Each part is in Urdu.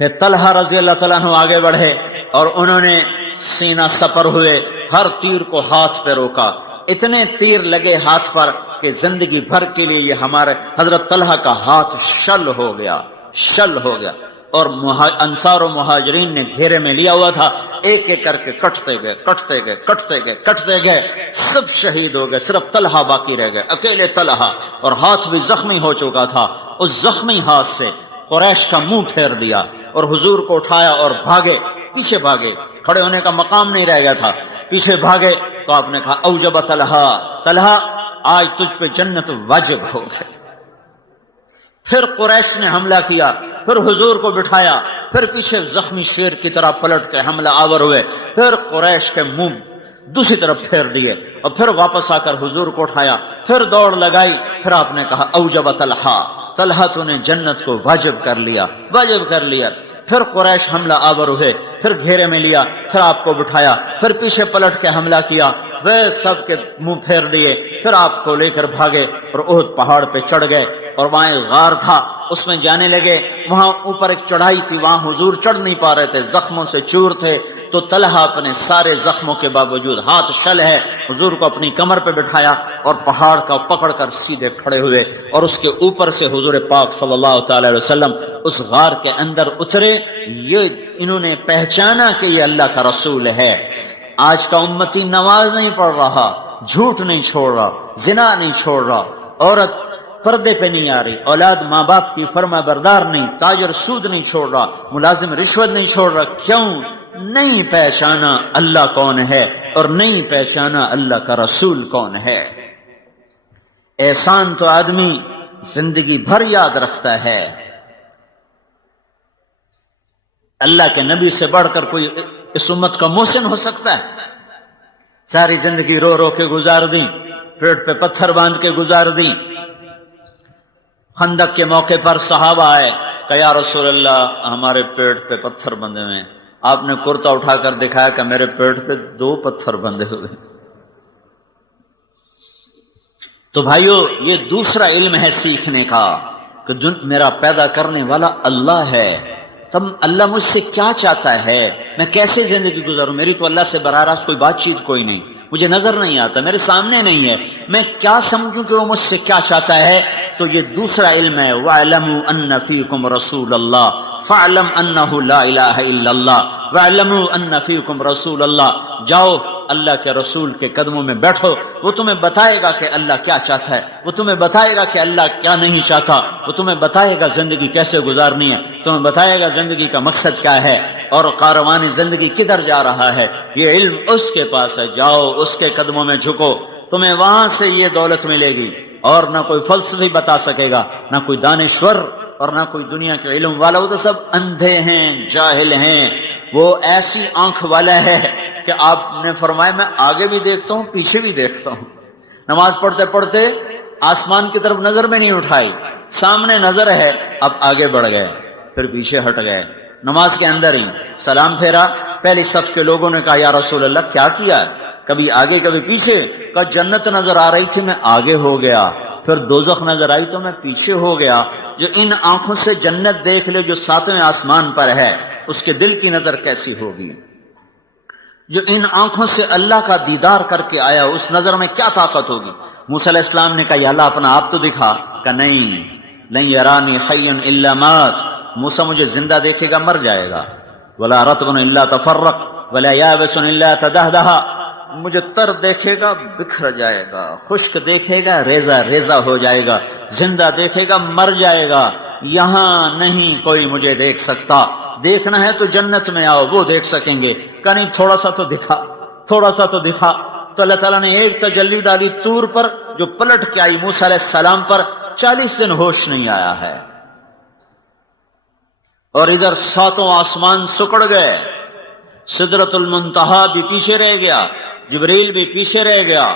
پھر طلحہ رضی اللہ تعالیٰ عنہ آگے بڑھے اور انہوں نے سینہ سپر ہوئے، ہر تیر کو ہاتھ پہ روکا، اتنے تیر لگے ہاتھ پر کہ زندگی بھر کے لیے یہ ہمارے حضرت طلحہ کا ہاتھ شل ہو گیا، شل ہو گیا۔ اور انصار و مہاجرین نے گھیرے میں لیا ہوا تھا، ایک ایک کر کے کٹتے گئے کٹتے گئے کٹتے گئے کٹتے گئے، سب شہید ہو گئے، صرف طلحہ باقی رہ گئے، اکیلے طلحہ، اور ہاتھ بھی زخمی ہو چکا تھا۔ اس زخمی ہاتھ سے قریش کا منہ پھیر دیا اور حضور کو اٹھایا اور بھاگے، پیچھے بھاگے، کھڑے ہونے کا مقام نہیں رہ گیا تھا، پیچھے بھاگے تو آپ نے کہا اوجب طلحہ، طلحہ آج تجھ پہ جنت واجب ہو گئی۔ پھر قریش نے حملہ کیا، پھر حضور کو بٹھایا، پھر پیچھے زخمی شیر کی طرح پلٹ کے حملہ آور ہوئے، پھر قریش کے منہ دوسری طرف پھیر دیے اور پھر واپس آ کر حضور کو اٹھایا، پھر دوڑ لگائی، پھر آپ نے کہا اوجب طلحہ، طلحہ تو نے جنت کو واجب کر لیا، واجب کر لیا۔ پھر قریش حملہ آور ہوئے، پھر گھیرے میں لیا، پھر آپ کو بٹھایا، پھر پیچھے پلٹ کے حملہ کیا، وہ سب کے منہ پھیر دیے، پھر آپ کو لے کر بھاگے اور احد پہاڑ پہ چڑھ گئے، اور وہاں ایک غار تھا، اس میں جانے لگے، وہاں اوپر ایک چڑھائی تھی، وہاں حضور چڑھ نہیں پا رہے تھے، زخموں سے چور تھے، تو طلحہ اپنے سارے زخموں کے باوجود، ہاتھ شل ہے، حضور کو اپنی کمر پہ بٹھایا اور پہاڑ کا پکڑ کر سیدھے کھڑے ہوئے، اور اس کے اوپر سے حضور پاک صلی اللہ تعالی علیہ وسلم اس غار کے اندر اترے۔ یہ انہوں نے پہچانا کہ یہ اللہ کا رسول ہے۔ آج کا امتی نماز نہیں پڑھ رہا، جھوٹ نہیں چھوڑ رہا، زنا نہیں چھوڑ رہا، عورت پردے پہ نہیں آ رہی، اولاد ماں باپ کی فرما بردار نہیں، تاجر سود نہیں چھوڑ رہا، ملازم رشوت نہیں چھوڑ رہا۔ کیوں؟ نہیں پہچانا اللہ کون ہے اور نہیں پہچانا اللہ کا رسول کون ہے۔ احسان تو آدمی زندگی بھر یاد رکھتا ہے، اللہ کے نبی سے بڑھ کر کوئی اس امت کا محسن ہو سکتا ہے؟ ساری زندگی رو رو کے گزار دی، پیٹ پہ پتھر باندھ کے گزار دی۔ خندق کے موقع پر صحابہ آئے کہ یا رسول اللہ ہمارے پیٹ پہ پتھر بندھے ہوئے ہیں، آپ نے کرتا اٹھا کر دکھایا کہ میرے پیٹ پہ 2 پتھر بندھے ہوئے۔ تو بھائیو یہ دوسرا علم ہے سیکھنے کا کہ میرا پیدا کرنے والا اللہ ہے، تب اللہ مجھ سے کیا چاہتا ہے، میں کیسے زندگی گزاروں، میری تو اللہ سے براہ راست کوئی بات چیت کوئی نہیں، مجھے نظر نہیں آتا، میرے سامنے نہیں ہے، میں کیا سمجھوں کہ وہ مجھ سے کیا چاہتا ہے۔ تو یہ دوسرا علم ہے، وَاعْلَمُوا أَنَّ فِيكُمْ رَسُولَ اللَّهِ فَاعْلَمْ أَنَّهُ لَا إِلَٰهَ إِلَّا اللَّهِ وَاعْلَمُوا أَنَّ فِيكُمْ رَسُولَ اللَّهِ۔ جاؤ اللہ کے رسول کے قدموں میں بیٹھو، وہ تمہیں بتائے گا کہ اللہ کیا چاہتا ہے، وہ تمہیں بتائے گا کہ اللہ کیا نہیں چاہتا، وہ تمہیں بتائے گا زندگی کیسے گزارنی ہے، تمہیں بتائے گا زندگی کا مقصد کیا ہے اور کاروان زندگی کدھر جا رہا ہے۔ یہ علم اس کے پاس ہے، جاؤ اس کے قدموں میں جھکو، تمہیں وہاں سے یہ دولت ملے گی، اور نہ کوئی فلسفی بتا سکے گا، نہ کوئی دانشور اور نہ کوئی دنیا کے علم والا، وہ تو سب اندھے ہیں، جاہل ہیں۔ وہ ایسی آنکھ والا ہے کہ آپ نے فرمایا میں آگے بھی دیکھتا ہوں پیچھے بھی دیکھتا ہوں۔ نماز پڑھتے پڑھتے آسمان کی طرف نظر میں نہیں اٹھائی، سامنے نظر ہے، اب آگے بڑھ گئے، پھر پیچھے ہٹ گئے، نماز کے اندر ہی سلام پھیرا، پہلی صف کے لوگوں نے کہا یا رسول اللہ کیا کیا، کبھی آگے کبھی پیچھے، کہا جنت نظر آ رہی تھی میں آگے ہو گیا، پھر دوزخ نظر آئی تو میں پیچھے ہو گیا۔ جو ان آنکھوں سے جنت دیکھ لے جو 7ویں آسمان پر ہے، اس کے دل کی نظر کیسی ہوگی؟ جو ان آنکھوں سے اللہ کا دیدار کر کے آیا، اس نظر میں کیا طاقت ہوگی؟ موسیٰ علیہ السلام نے کہا یا اللہ اپنا آپ تو دکھا، کہ نہیں، لن یرانی حیا الا مات، موسیٰ مجھے زندہ دیکھے گا مر جائے گا، ولا رطب الا تفرق ولا یابس الا تدہدہ، مجھے تر دیکھے گا بکھر جائے گا، خشک دیکھے گا ریزہ ریزہ ہو جائے گا، زندہ دیکھے گا مر جائے گا، یہاں نہیں کوئی مجھے دیکھ سکتا، دیکھنا ہے تو جنت میں آؤ وہ دیکھ سکیں گے۔ کہ نہیں تھوڑا سا تو دکھا، تھوڑا سا تو دکھا۔ تو اللہ تعالیٰ نے ایک تجلی ڈالی طور پر جو پلٹ کے آئی موسیٰ علیہ السلام پر، 40 دن ہوش نہیں آیا ہے، اور ادھر 7 آسمان سکڑ گئے، سدرۃ المنتہا بھی پیچھے رہ گیا، جبریل بھی پیچھے رہ گیا،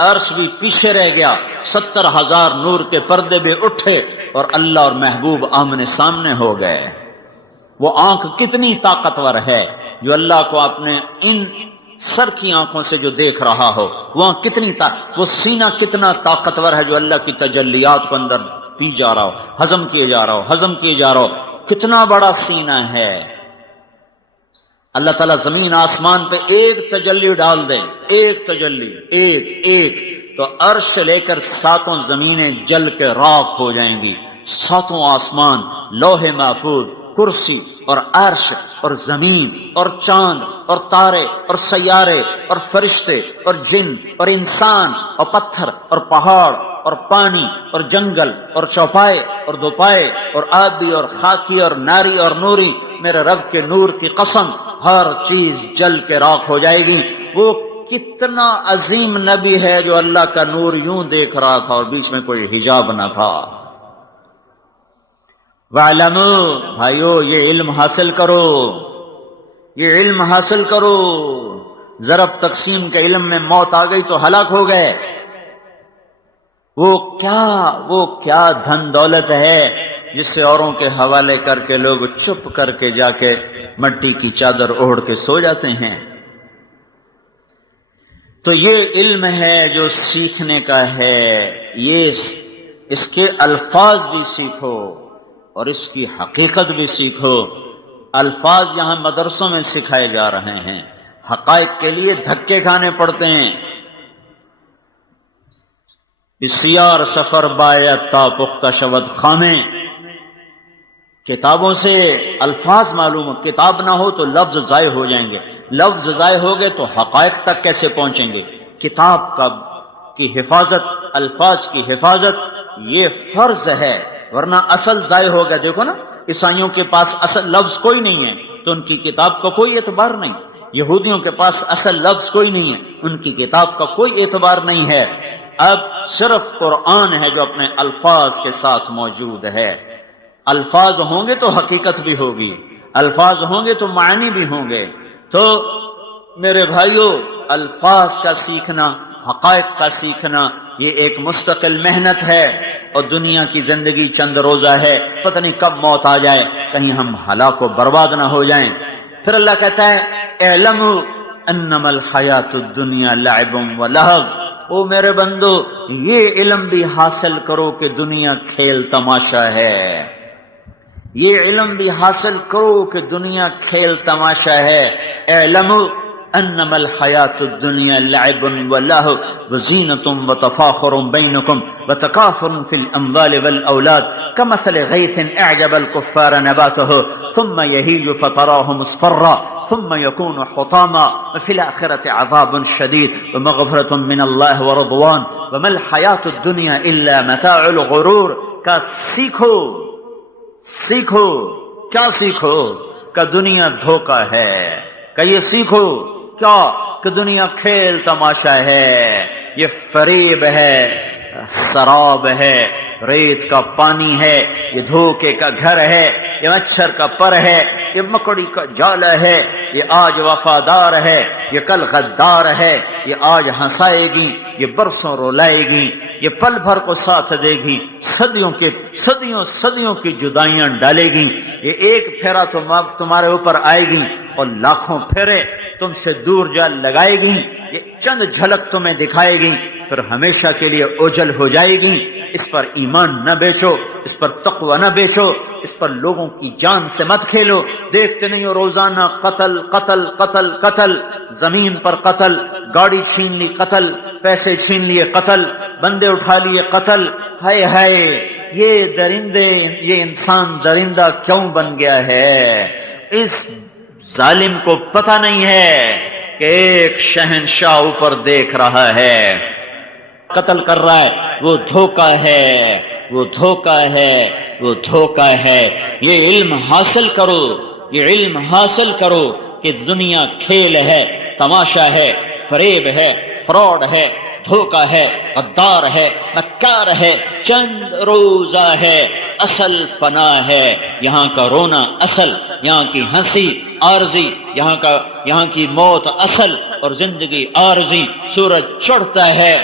عرش بھی پیچھے رہ گیا، 70,000 نور کے پردے بھی اٹھے اور اللہ اور محبوب آمنے سامنے ہو گئے۔ وہ آنکھ کتنی طاقتور ہے جو اللہ کو اپنے ان سر کی آنکھوں سے جو دیکھ رہا ہو، وہاں کتنی وہ سینہ کتنا طاقتور ہے جو اللہ کی تجلیات کو اندر پی جا رہا ہو، ہضم کیے جا رہا ہو، ہضم کیے جا رہا ہو۔ کتنا بڑا سینہ ہے. اللہ تعالیٰ زمین آسمان پہ ایک تجلی ڈال دے، ایک تجلی، ایک تو عرش لے کر 7 زمینیں جل کے راکھ ہو جائیں گی. 7 آسمان، لوح محفوظ، کرسی اور عرش اور زمین اور چاند اور تارے اور سیارے اور فرشتے اور جن اور انسان اور پتھر اور پہاڑ اور پانی اور جنگل اور چوپائے اور دوپائے اور آبی اور خاکی اور ناری اور نوری، میرے رب کے نور کی قسم ہر چیز جل کے راکھ ہو جائے گی. وہ کتنا عظیم نبی ہے جو اللہ کا نور یوں دیکھ رہا تھا اور بیچ میں کوئی حجاب نہ تھا. وَاعْلَمُوا، بھائیو یہ علم حاصل کرو، یہ علم حاصل کرو. ضرب تقسیم کے علم میں موت آ گئی تو ہلاک ہو گئے. وہ کیا دھن دولت ہے جس سے اوروں کے حوالے کر کے لوگ چپ کر کے جا کے مٹی کی چادر اوڑھ کے سو جاتے ہیں. تو یہ علم ہے جو سیکھنے کا ہے. یہ اس کے الفاظ بھی سیکھو اور اس کی حقیقت بھی سیکھو. الفاظ یہاں مدرسوں میں سکھائے جا رہے ہیں، حقائق کے لیے دھکے کھانے پڑتے ہیں. بسیار سفر باید تا پختہ شود خامیں. کتابوں سے الفاظ معلوم ہو، کتاب نہ ہو تو لفظ ضائع ہو جائیں گے، لفظ ضائع ہو گئے تو حقائق تک کیسے پہنچیں گے. کتاب کی حفاظت، الفاظ کی حفاظت یہ فرض ہے، ورنہ اصل ضائع ہو گیا. دیکھو نا، عیسائیوں کے پاس اصل لفظ کوئی نہیں ہے تو ان کی کتاب کا کوئی اعتبار نہیں. یہودیوں کے پاس اصل لفظ کوئی نہیں ہے، ان کی کتاب کا کوئی اعتبار نہیں ہے. اب صرف قرآن ہے جو اپنے الفاظ کے ساتھ موجود ہے. الفاظ ہوں گے تو حقیقت بھی ہوگی، الفاظ ہوں گے تو معنی بھی ہوں گے. تو میرے بھائیو، الفاظ کا سیکھنا، حقائق کا سیکھنا یہ ایک مستقل محنت ہے. اور دنیا کی زندگی چند روزہ ہے، پتہ نہیں کب موت آ جائے، کہیں ہم ہلاک و برباد نہ ہو جائیں. پھر اللہ کہتا ہے اعلموا انما الحیات الدنیا لعب ولہو. او میرے بندو، یہ علم بھی حاصل کرو کہ دنیا کھیل تماشا ہے. یہ علم بھی حاصل کرو کہ دنیا کھیل تماشا ہے. اعلموا انما الحیات الدنیا لعب ولہو وزینۃ وتفاخر بینکم وتکاثر فی الاموال والاولاد کمثل غیث اعجب الکفار نباتہ ثم یہیج فتراہ مصفرا ثم يكون حطاما وفي الآخرة عذاب شديد ومغفرة من الله ورضوان وما الحياة الدنيا إلا متاع الغرور. کا سیکھو کیا سیکھو کہ دنیا دھوکہ ہے. کہ یہ سیکھو کیا کہ دنیا کھیل تماشا ہے، یہ فریب ہے، سراب ہے، ریت کا پانی ہے، یہ دھوکے کا گھر ہے، یہ مچھر کا پر ہے، یہ مکڑی کا جال ہے. یہ آج وفادار ہے، یہ کل غدار ہے. یہ آج ہنسائے گی، یہ برسوں رولائے گی. یہ پل بھر کو ساتھ دے گی، صدیوں کی جدائیاں ڈالے گی. یہ ایک پھیرا تو تمہارے اوپر آئے گی اور لاکھوں پھیرے تم سے دور جا لگائے گی. یہ چند جھلک تمہیں دکھائے گی، پھر ہمیشہ کے لیے اوجھل ہو جائے گی. اس پر ایمان نہ بیچو، اس پر تقوی نہ بیچو، اس پر لوگوں کی جان سے مت کھیلو. دیکھتے نہیں ہو روزانہ قتل قتل قتل قتل، زمین پر قتل، گاڑی چھین لی قتل، پیسے چھین لیے قتل، بندے اٹھا لیے قتل. ہائے ہائے، یہ درندے، یہ انسان درندہ کیوں بن گیا ہے؟ اس ظالم کو پتہ نہیں ہے کہ ایک شہنشاہ اوپر دیکھ رہا ہے، قتل کر رہا ہے. وہ دھوکہ ہے، وہ دھوکہ ہے، وہ دھوکہ ہے. یہ علم حاصل کرو، یہ علم حاصل کرو کہ دنیا کھیل ہے، تماشا ہے، فریب ہے، فراڈ ہے، دھوکہ ہے، غدار ہے، مکار ہے، چند روزہ ہے، اصل فنا ہے. یہاں کا رونا اصل، یہاں کی ہنسی عارضی، یہاں کی موت اصل اور زندگی عارضی. سورج چڑھتا ہے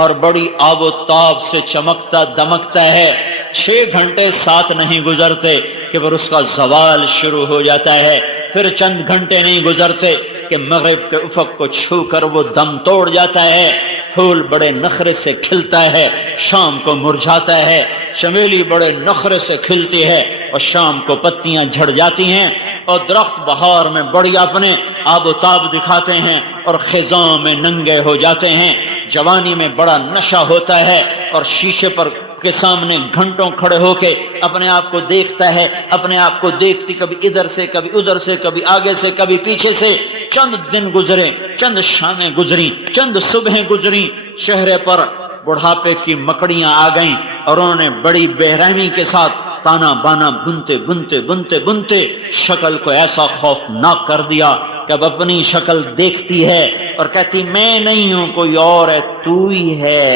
اور بڑی آب و تاب سے چمکتا دمکتا ہے. 6 گھنٹے ساتھ نہیں گزرتے کہ پھر اس کا زوال شروع ہو جاتا ہے. پھر چند گھنٹے نہیں گزرتے کہ مغرب کے افق کو چھو کر وہ دم توڑ جاتا ہے. پھول بڑے نخرے سے کھلتا ہے، شام کو مرجھاتا ہے، چمیلی بڑے نخرے سے کھلتی ہے اور شام کو پتیاں جھڑ جاتی ہیں، اور درخت بہار میں بڑی اپنے آب و تاب دکھاتے ہیں اور خزاں میں ننگے ہو جاتے ہیں۔ جوانی میں بڑا نشہ ہوتا ہے اور شیشے پر کے سامنے گھنٹوں کھڑے ہو کے اپنے آپ کو دیکھتا ہے، اپنے آپ کو دیکھتی کبھی ادھر سے کبھی ادھر سے، کبھی آگے سے کبھی پیچھے سے۔ چند دن گزرے، چند شامیں گزری، چند صبحیں گزری، چہرے پر بڑھاپے کی مکڑیاں آ گئیں اور انہوں نے بڑی بے رحمی کے ساتھ تانا بانا بنتے شکل کو ایسا خوفناک کر دیا کہ اب اپنی شکل دیکھتی ہے اور کہتی میں نہیں ہوں، کوئی اور ہے، تو ہی ہے۔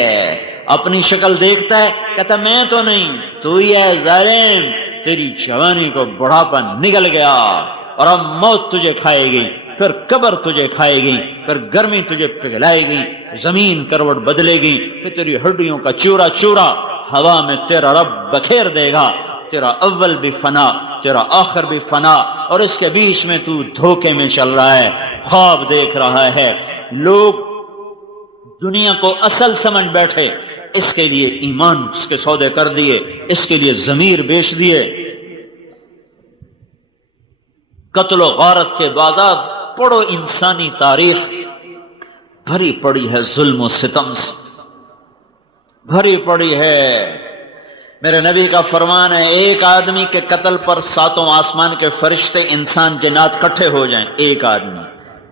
اپنی شکل دیکھتا ہے، کہتا میں تو نہیں، تو ہی ہے ظالم، تیری جوانی کو بڑھاپا نگل گیا اور اب موت تجھے کھائے گی، پھر قبر تجھے کھائے گی، پھر گرمی تجھے پگھلائے گی، زمین کروٹ بدلے گی، پھر تیری ہڈیوں کا چورا چورا ہوا میں تیرا رب بکھیر دے گا، تیرا اول بھی فنا، تیرا آخر بھی فنا، اور اس کے بیچ میں تو دھوکے میں چل رہا ہے، خواب دیکھ رہا ہے۔ لوگ دنیا کو اصل سمجھ بیٹھے، اس کے لیے ایمان اس کے سودے کر دیے، اس کے لیے ضمیر بیچ دیے۔ قتل و غارت کے بازار پڑھو، انسانی تاریخ بھری پڑی ہے ظلم و ستم سے، بھری پڑی ہے۔ میرے نبی کا فرمان ہے ایک آدمی کے قتل پر ساتوں آسمان کے فرشتے انسان جنات کٹھے ہو جائیں۔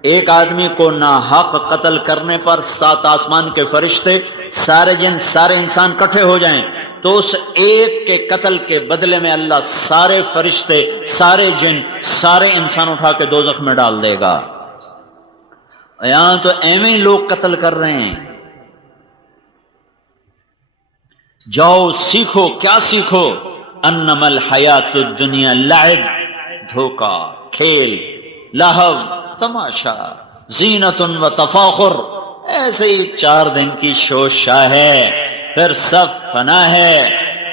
ایک آدمی کو ناحق قتل کرنے پر 7 آسمان کے فرشتے، سارے جن سارے انسان کٹھے ہو جائیں تو اس ایک کے قتل کے بدلے میں اللہ سارے فرشتے، سارے جن، سارے انسان اٹھا کے دوزخ میں ڈال دے گا۔ یہاں تو ایویں ہی لوگ قتل کر رہے ہیں۔ جاؤ سیکھو، کیا سیکھو؟ انما الحیات الدنیا لعب، دھوکا، کھیل، لہو، تماشا، زینت و تفاخر، ایسے ہی 4 دن کی شوشا ہے، پھر سب فنا ہے۔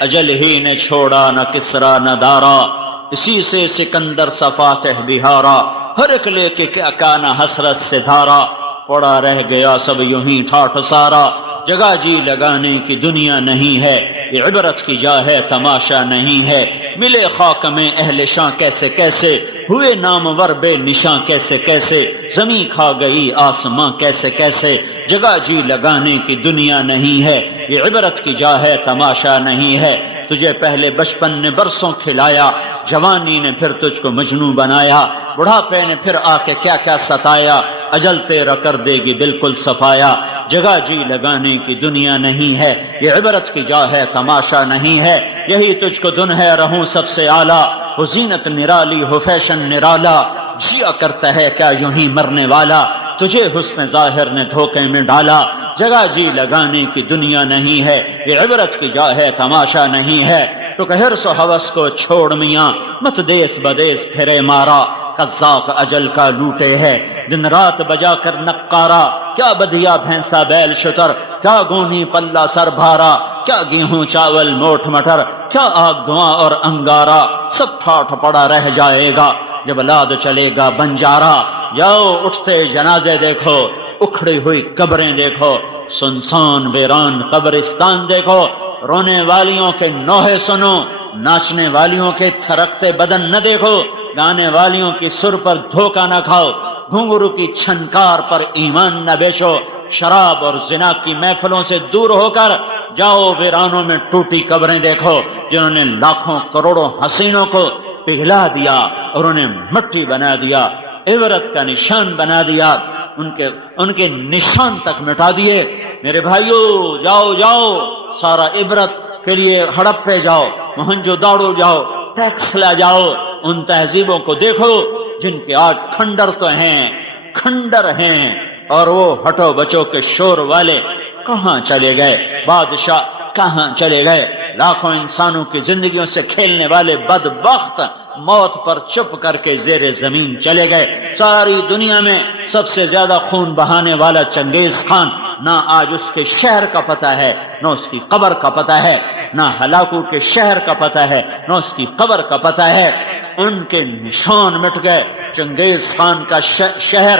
اجل ہی نے چھوڑا نہ کسرا نہ دارا، اسی سے سکندر صفاتہ بہارا، ہر ایک لے کے کیا کانا حسرت سے دھارا، پڑا رہ گیا سب یوں ہی ٹھاٹھ سارا۔ جگہ جی لگانے کی دنیا نہیں ہے، یہ عبرت کی جا ہے تماشا نہیں ہے۔ ملے خاک میں اہل شاں کیسے کیسے، ہوئے نامور بے نشاں کیسے کیسے، زمین کھا گئی آسماں کیسے کیسے۔ جگہ جی لگانے کی دنیا نہیں ہے، یہ عبرت کی جا ہے تماشا نہیں ہے۔ تجھے پہلے بچپن نے برسوں کھلایا، جوانی نے پھر تجھ کو مجنوں بنایا، بڑھاپے نے پھر آ کے کیا کیا ستایا، اجل تیرا کر دے گی بالکل صفایا۔ جگہ جی لگانے کی دنیا نہیں ہے، یہ عبرت کی جا ہے تماشا نہیں ہے۔ یہی تجھ کو دن ہے رہوں سب سے اعلیٰ، وہ زینت نرالی ہو فیشن نرالا، جیا کرتا ہے کیا یوں ہی مرنے والا، تجھے حسن ظاہر نے دھوکے میں ڈالا۔ جگہ جی لگانے کی دنیا نہیں ہے، یہ عبرت کی جا ہے تماشا نہیں ہے۔ تو کہ حرص و ہوس کو چھوڑ میاں، مت دیس بدیس پھرے مارا، قزاق اجل کا لوٹے ہے دن رات بجا کر نقارا۔ کیا بدیا بھینسا بیل شتر، کیا گونی پلہ سر بھارا، کیا گیہوں چاول موٹ مٹر، کیا آگ دھواں اور انگارا، سب ٹھاٹھ پڑا رہ جائے گا جب لاد چلے گا بنجارا۔ جاؤ اٹھتے جنازے دیکھو، اکھڑی ہوئی قبریں دیکھو، سنسان ویران قبرستان دیکھو، رونے والیوں کے نوحے سنو، ناچنے والیوں کے تھرکتے بدن نہ دیکھو، گانے والیوں کی سر پر دھوکہ نہ کھاؤ، گھنگرو کی چھنکار پر ایمان نہ بیچو، شراب اور زنا کی محفلوں سے دور ہو کر جاؤ ویرانوں میں ٹوٹی قبریں دیکھو، جنہوں نے لاکھوں کروڑوں حسینوں کو پگھلا دیا اور انہیں مٹی بنا دیا، عبرت کا نشان بنا دیا، ان کے نشان تک مٹا دیے۔ میرے بھائیو جاؤ سارا عبرت کے لیے ہڑپے جاؤ، موہنجو داڑو جاؤ، ٹیکس لے جاؤ، ان تہذیبوں کو دیکھو جن کے آج کھنڈر ہیں اور وہ ہٹو بچوں کے شور والے کہاں چلے گئے، بادشاہ کہاں چلے گئے، لاکھوں انسانوں کی زندگیوں سے کھیلنے والے بدبخت موت پر چپ کر کے زیر زمین چلے گئے۔ ساری دنیا میں سب سے زیادہ خون بہانے والا چنگیز خان، نہ آج اس کے شہر کا پتہ ہے نہ اس کی قبر کا پتہ ہے، نہ ہلاکو کے شہر کا پتہ ہے نہ اس کی قبر کا پتہ ہے۔ ان کے نشان مٹ گئے، چنگیز خان کا شہر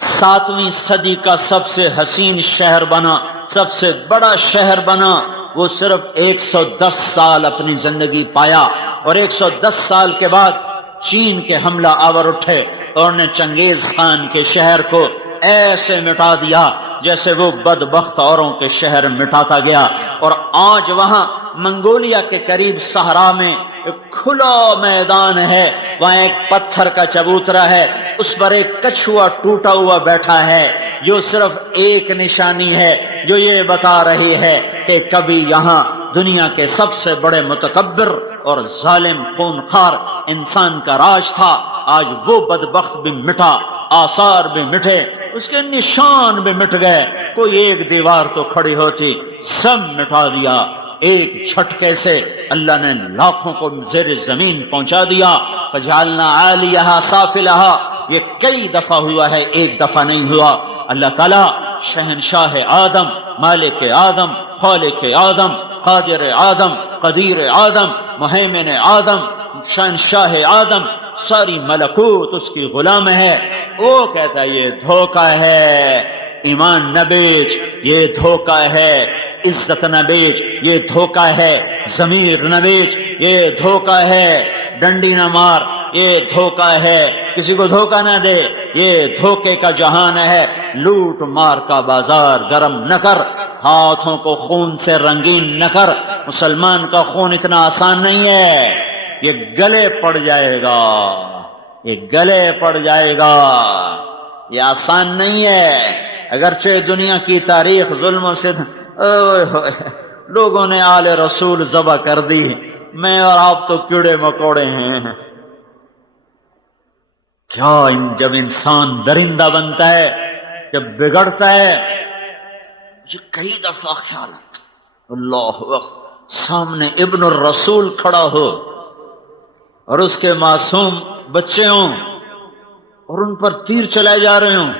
7ویں صدی کا سب سے حسین شہر بنا، سب سے بڑا شہر بنا، وہ صرف 110 سال اپنی زندگی پایا، اور 110 سال کے بعد چین کے حملہ آور اٹھے اور نے چنگیز خان کے شہر کو ایسے مٹا دیا جیسے وہ بدبخت اوروں کے شہر مٹاتا گیا۔ اور آج وہاں منگولیا کے قریب صحرا میں ایک کھلا میدان ہے، وہاں ایک پتھر کا چبوترا ہے، اس پر ایک کچھوا ٹوٹا ہوا بیٹھا ہے، جو صرف ایک نشانی ہے جو یہ بتا رہی ہے کہ کبھی یہاں دنیا کے سب سے بڑے متکبر اور ظالم خونخوار انسان کا راج تھا۔ آج وہ بدبخت بھی مٹا، آثار بھی مٹے، اس کے نشان بھی مٹ گئے، کوئی ایک دیوار تو کھڑی ہوتی، سب مٹا دیا۔ ایک جھٹکے سے اللہ نے لاکھوں کو زیر زمین پہنچا دیا۔ فجعلنا عالیہا سافلہا، یہ کئی دفعہ ہوا ہے، ایک دفعہ نہیں ہوا۔ اللہ تعالیٰ شہنشاہ آدم، مالک آدم، خالق آدم، قادر آدم، قدیر آدم، مہیمن آدم، شہنشاہ آدم، ساری ملکوت اس کی غلام ہے۔ وہ کہتا ہے یہ دھوکہ ہے، ایمان نہ بیچ، یہ دھوکہ ہے، عزت نہ بیچ، یہ دھوکہ ہے، ضمیر نہ بیچ، یہ دھوکہ ہے، ڈنڈی نہ مار، یہ دھوکہ ہے، کسی کو دھوکہ نہ دے، یہ دھوکے کا جہان ہے۔ لوٹ مار کا بازار گرم نہ کر، ہاتھوں کو خون سے رنگین نہ کر، مسلمان کا خون اتنا آسان نہیں ہے، یہ گلے پڑ جائے گا، یہ گلے پڑ جائے گا، یہ آسان نہیں ہے۔ اگرچہ دنیا کی تاریخ ظلم و ستم، لوگوں نے آل رسول ذبح کر دی، میں اور آپ تو کیڑے مکوڑے ہیں۔ کیا جب انسان درندہ بنتا ہے، جب بگڑتا ہے، مجھے کئی دفعہ خیال آتا اللہ اکبر، سامنے ابن الرسول کھڑا ہو اور اس کے معصوم بچے ہوں اور ان پر تیر چلائے جا رہے ہوں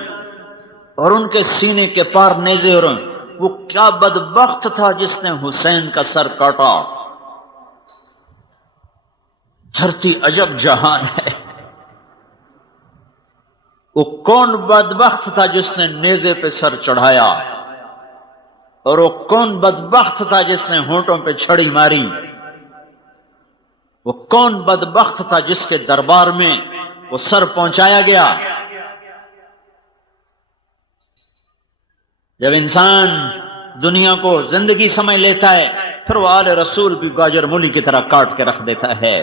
اور ان کے سینے کے پار نیزے ہو رہے ہیں۔ وہ کیا بدبخت تھا جس نے حسین کا سر کاٹا۔ دھرتی عجب جہان ہے، وہ کون بدبخت تھا جس نے نیزے پہ سر چڑھایا، اور وہ کون بدبخت تھا جس نے ہونٹوں پہ چھڑی ماری، وہ کون بدبخت تھا جس کے دربار میں وہ سر پہنچایا گیا۔ جب انسان دنیا کو زندگی سمجھ لیتا ہے، پھر وہ آل رسول بھی گاجر مولی کی طرح کاٹ کے رکھ دیتا ہے۔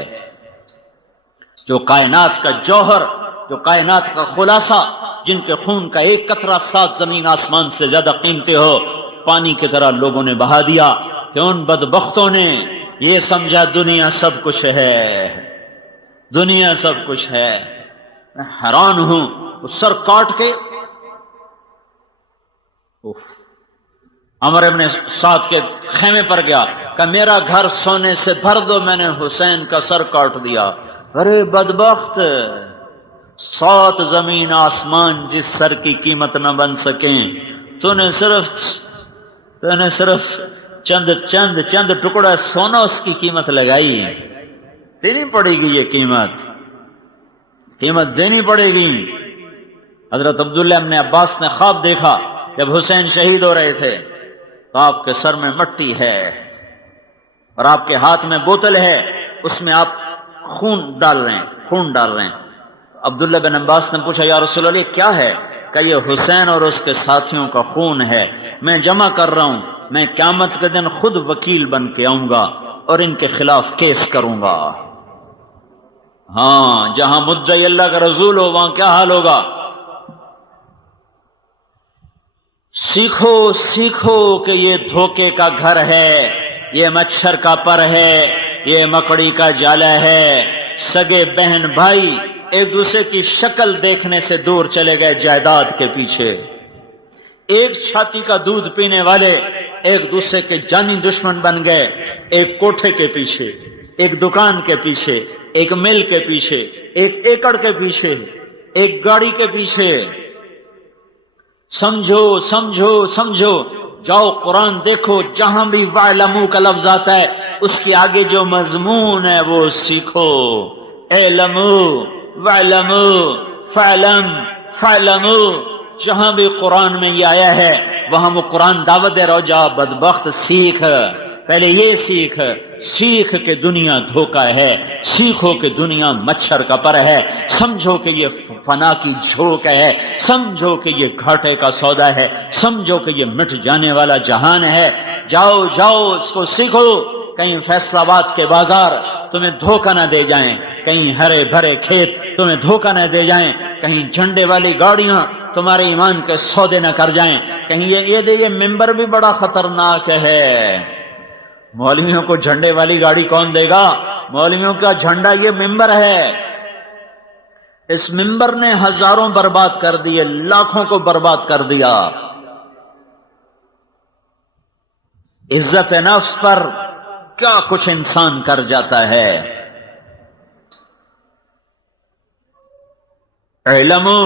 جو کائنات کا جوہر، جو کائنات کا خلاصہ، جن کے خون کا ایک قطرہ 7 زمین آسمان سے زیادہ قیمتی ہو، پانی کی طرح لوگوں نے بہا دیا کہ ان بدبختوں نے یہ سمجھا دنیا سب کچھ ہے، دنیا سب کچھ ہے۔ میں حیران ہوں، وہ سر کاٹ کے عمر ابن سعد کے خیمے پر گیا کہ میرا گھر سونے سے بھر دو، میں نے حسین کا سر کاٹ دیا۔ ارے بدبخت، 7 زمین آسمان جس سر کی قیمت نہ بن سکیں، تو نے صرف چند ٹکڑا سونا اس کی قیمت لگائی ہے۔ دینی پڑے گی، یہ قیمت دینی پڑے گی۔ حضرت عبداللہ ابن عباس نے خواب دیکھا جب حسین شہید ہو رہے تھے، تو آپ کے سر میں مٹی ہے اور آپ کے ہاتھ میں بوتل ہے، اس میں آپ خون ڈال رہے ہیں۔ عبداللہ بن عباس نے پوچھا یا رسول اللہ کیا ہے؟ کہ یہ حسین اور اس کے ساتھیوں کا خون ہے، میں جمع کر رہا ہوں، میں قیامت کے دن خود وکیل بن کے آؤں گا اور ان کے خلاف کیس کروں گا۔ ہاں، جہاں مدعی اللہ کا رسول ہو وہاں کیا حال ہوگا؟ سیکھو کہ یہ دھوکے کا گھر ہے، یہ مچھر کا پر ہے، یہ مکڑی کا جالا ہے۔ سگے بہن بھائی ایک دوسرے کی شکل دیکھنے سے دور چلے گئے جائیداد کے پیچھے، ایک چھاتی کا دودھ پینے والے ایک دوسرے کے جانی دشمن بن گئے، ایک کوٹھے کے پیچھے، ایک دکان کے پیچھے، ایک مل کے پیچھے، ایک ایکڑ کے پیچھے، ایک گاڑی کے پیچھے۔ سمجھو، جاؤ قرآن دیکھو، جہاں بھی وَاعْلَمُوا کا لفظ آتا ہے اس کی آگے جو مضمون ہے وہ سیکھو۔ اعلموا وَاعْلَمُوا فَاعْلَمْ فَاعْلَمُوا جہاں بھی قرآن میں یہ آیا ہے وہاں وہ قرآن دعوت دے رہا، جا بدبخت سیکھ، پہلے یہ سیکھ کہ دنیا دھوکہ ہے، سیکھو کہ دنیا مچھر کا پر ہے، سمجھو کہ یہ فنا کی جھوک ہے، سمجھو کہ یہ گھاٹے کا سودا ہے، سمجھو کہ یہ مٹ جانے والا جہان ہے، جاؤ اس کو سیکھو، کہیں فیصل آباد کے بازار تمہیں دھوکہ نہ دے جائیں، کہیں ہرے بھرے کھیت تمہیں دھوکہ نہ دے جائیں، کہیں جھنڈے والی گاڑیاں تمہارے ایمان کے سودے نہ کر جائیں، کہیں یہ ممبر بھی بڑا خطرناک ہے۔ مولویوں کو جھنڈے والی گاڑی کون دے گا؟ مولویوں کا جھنڈا یہ ممبر ہے، اس ممبر نے ہزاروں برباد کر دیے، لاکھوں کو برباد کر دیا۔ عزت نفس پر کیا کچھ انسان کر جاتا ہے۔ اعلموا،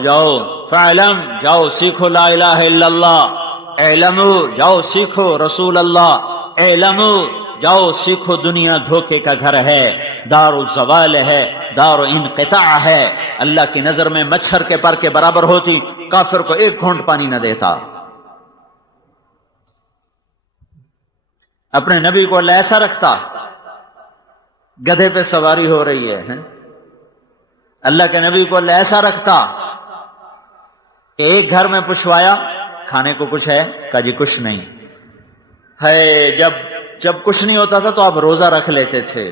جاؤ فعلم، جاؤ سیکھو لا الہ الا اللہ، اعلموا، جاؤ سیکھو رسول اللہ، اعلموا، جاؤ سیکھو دنیا دھوکے کا گھر ہے، دار الزوال ہے، دار انقطاع ہے، اللہ کی نظر میں مچھر کے پر کے برابر ہوتی، کافر کو ایک گھونٹ پانی نہ دیتا۔ اپنے نبی کو اللہ ایسا رکھتا، گدھے پہ سواری ہو رہی ہے، اللہ کے نبی کو اللہ ایسا رکھتا کہ ایک گھر میں پوچھوایا کھانے کو کچھ ہے، کہا جی کچھ نہیں ہے، جب کچھ نہیں ہوتا تھا تو آپ روزہ رکھ لیتے تھے،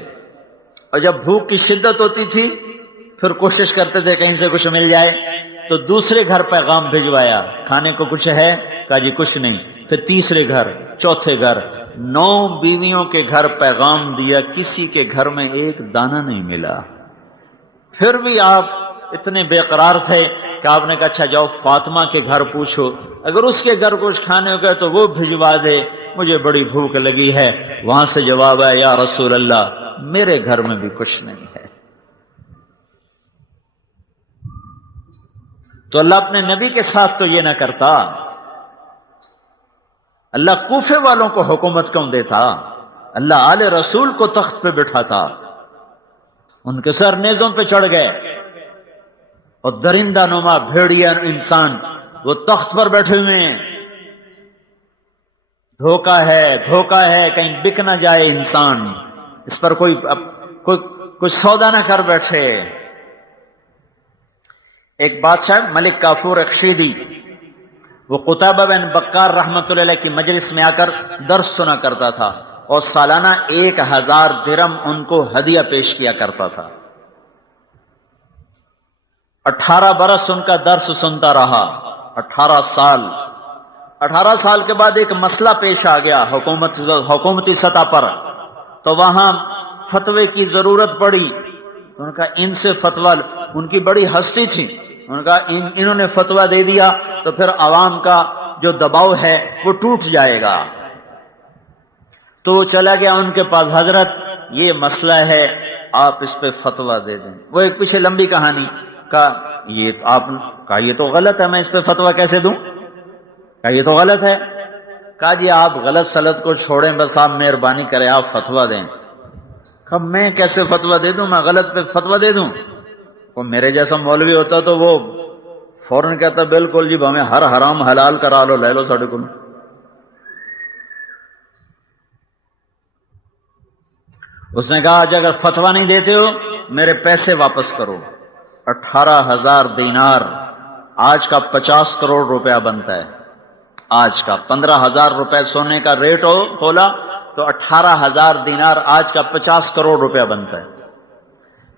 اور جب بھوک کی شدت ہوتی تھی پھر کوشش کرتے تھے کہیں سے کچھ مل جائے، تو دوسرے گھر پیغام بھجوایا کھانے کو کچھ ہے، کہا جی کچھ نہیں، پھر تیسرے گھر، چوتھے گھر، 9 بیویوں کے گھر پیغام دیا، کسی کے گھر میں ایک دانہ نہیں ملا۔ پھر بھی آپ اتنے بے قرار تھے کہ آپ نے کہا اچھا جاؤ فاطمہ کے گھر پوچھو، اگر اس کے گھر کچھ کھانے ہو گئے تو وہ بھجوا دے، مجھے بڑی بھوک لگی ہے۔ وہاں سے جواب ہے یا رسول اللہ میرے گھر میں بھی کچھ نہیں ہے۔ تو اللہ اپنے نبی کے ساتھ تو یہ نہ کرتا، اللہ کوفے والوں کو حکومت کیوں دیتا؟ اللہ آل رسول کو تخت پہ بٹھاتا، ان کے سر نیزوں پہ چڑھ گئے، اور درندہ نما بھیڑیا انسان وہ تخت پر بیٹھے ہوئے ہیں۔ دھوکہ ہے کہیں بک نہ جائے انسان، اس پر کوئی سودا نہ کر بیٹھے۔ ایک بادشاہ ملک کافور اخشیدی، وہ قطبہ بن بکار رحمت اللہ علیہ کی مجلس میں آ کر درس سنا کرتا تھا، اور سالانہ 1000 درم ان کو ہدیہ پیش کیا کرتا تھا۔ 18 برس ان کا درس سنتا رہا، 18 سال کے بعد ایک مسئلہ پیش آ گیا حکومتی سطح پر، تو وہاں فتوے کی ضرورت پڑی۔ ان کا ان سے فتویٰ، ان کی بڑی ہستی تھی، ان کا انہوں نے فتویٰ دے دیا تو پھر عوام کا جو دباؤ ہے وہ ٹوٹ جائے گا۔ تو وہ چلا گیا ان کے پاس، حضرت یہ مسئلہ ہے آپ اس پہ فتویٰ دے دیں۔ وہ ایک پیچھے لمبی کہانی، کہا یہ تو غلط ہے، میں اس پہ فتویٰ کیسے دوں؟ کہا یہ تو غلط ہے۔ کہا جی آپ غلط سلط کو چھوڑیں، بس آپ مہربانی کریں آپ فتویٰ دیں۔ کہا میں کیسے فتویٰ دے دوں، میں غلط پہ فتویٰ دے دوں؟ وہ میرے جیسا مولوی ہوتا تو وہ فوراً کہتا بالکل جی ہمیں ہر حرام حلال کرا لو، لے لو ساڑھے کو۔ اس نے کہا اگر فتویٰ نہیں دیتے ہو میرے پیسے واپس کرو۔ 18,000 دینار آج کا 50 کروڑ روپیہ بنتا ہے، آج کا 15,000 روپے سونے کا ریٹ ہو کھولا تو 18,000 دینار آج کا 50 کروڑ روپیہ بنتا ہے۔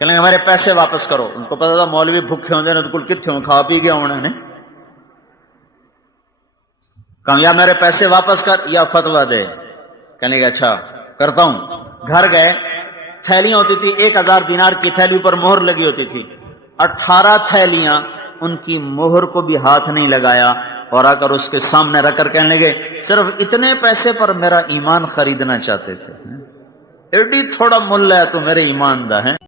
کہنے لگے ہمارے پیسے واپس کرو۔ ان کو پتا تھا مولوی بھوکے ہوندے نے، بالکل کتنے ہوں، کھا پی گیا انہوں نے۔ کہا یا میرے پیسے واپس کر یا فتویٰ دے۔ کہنے لگے اچھا کرتا ہوں۔ گھر گئے، تھیلیاں ہوتی تھی، 1000 دینار کی تھیلی پر مہر لگی ہوتی تھی، 18 تھیلیاں، ان کی مہر کو بھی ہاتھ نہیں لگایا، اور آ کر اس کے سامنے رکھ کر کہنے لگے صرف اتنے پیسے پر میرا ایمان خریدنا چاہتے تھے، ایڈی تھوڑا مل ہے تو میرے ایمان دا ہے۔